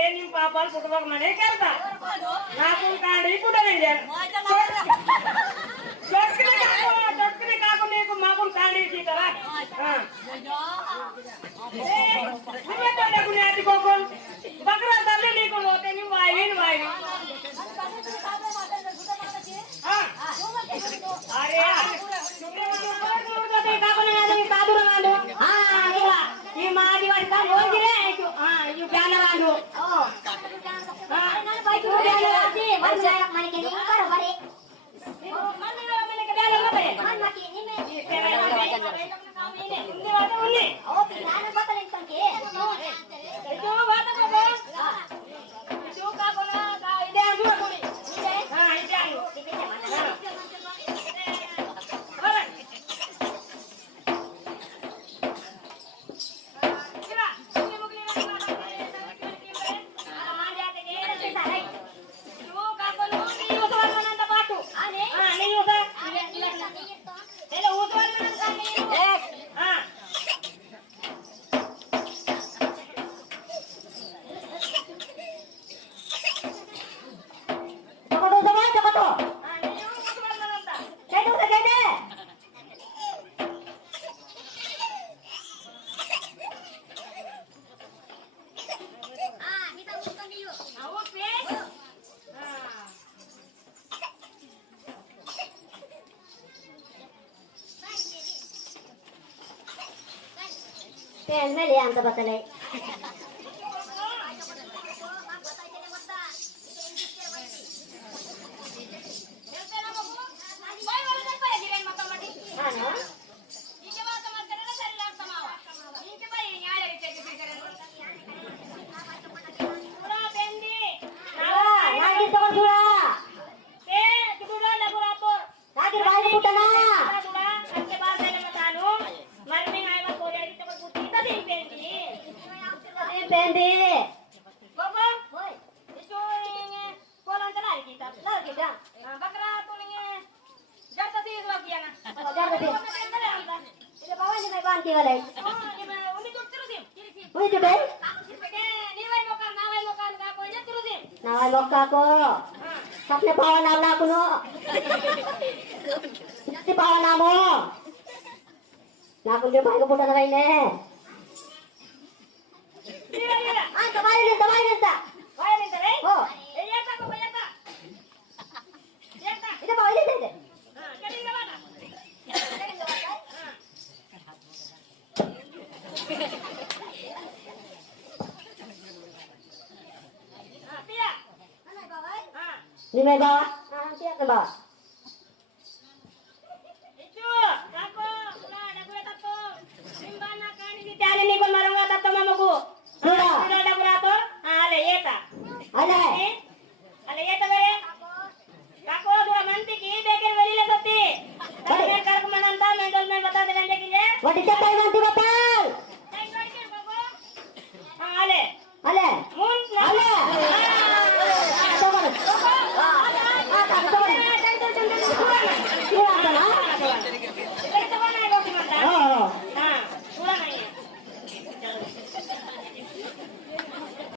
ఏ నీ పాపాలు పుట్టబోకమనే కేళ్తా నాకు కాడి పుట్టలేదు చొట్టుకుని కాకు నీకు మాకు కాడి కదా నేర్చుకోకు బకరా తల్లి నీకు పోతే నువ్వు వాయిని వాయి అరే ఈ మాది వాడి ಹೋಗಿರೇ ಆಯ್ತು ಇವು ಬ್ಯಾನವಾಂಡು ಮನೆಗೆ ಬರ ಬರೆ ಮನೆಗೆ ಬ್ಯಾನ ಬರೆ ಮನೆಗೆ ನಿಮೆ ಹಿಂದೆ ವಾದ ಉನ್ನಿ ಓಕೆ ನಾನು ಬತ್ತಲೆ ಅಂತಂಕೆ ಇದು ವಾದ ಕೋ ಇದು ಕಾಕೋನ ಇದೆ ಅಂದು ಕೊಡಿ ಇದೆ ಇದೆ ಅಂದು Pen meli anta batale. Pendi. Bobo. Woi. Itu ini kolam lagi kita. Lagi dah. Bakra tu ni jarta sih lagi ana. Jarta sih. Ini bawa ni mai banti wala. Oh, ini uni tu terusin. Uni tu ben? Ni wai mokan ka ko ni terusin. Nawai moka ko. Sapne bawa nama aku no. Nanti bawa nama. Nak dia bawa putar lagi ni. Bayarin ta. Bayarin ta, eh? Oh. Iyata ko, iyata. Iyata. Ito ba, iyata. Kaling na ba na? Kaling na ba na? Pia. Ano ba, bay? Ni may bawa? Pia na ba? Ito, ako, wala, nagweta to. Simba na kanin ni Tiali ni kon marang wata to mamaku. Sudah ada berato? Ale yeta. Ale. Ale yeta bere. Kako sudah manti ki beker beri le soti. Tapi kar kumananta mendol me bata de lanje ki je. Wadi chatai manti batal. Ale. Ale. Mun ale.